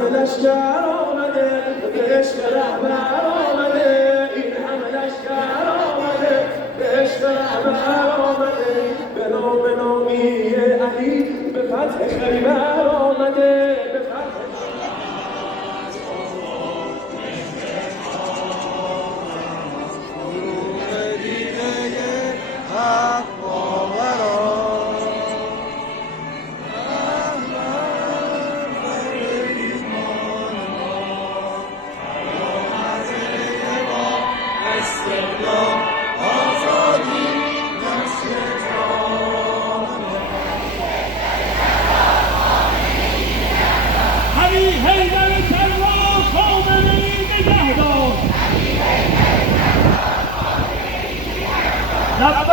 همه لشکر آمده به عشق رهبر آمده، این همه لشکر آمده به عشق رهبر آمده، به نامی علی به فتح خیبر آمده، به فتح Not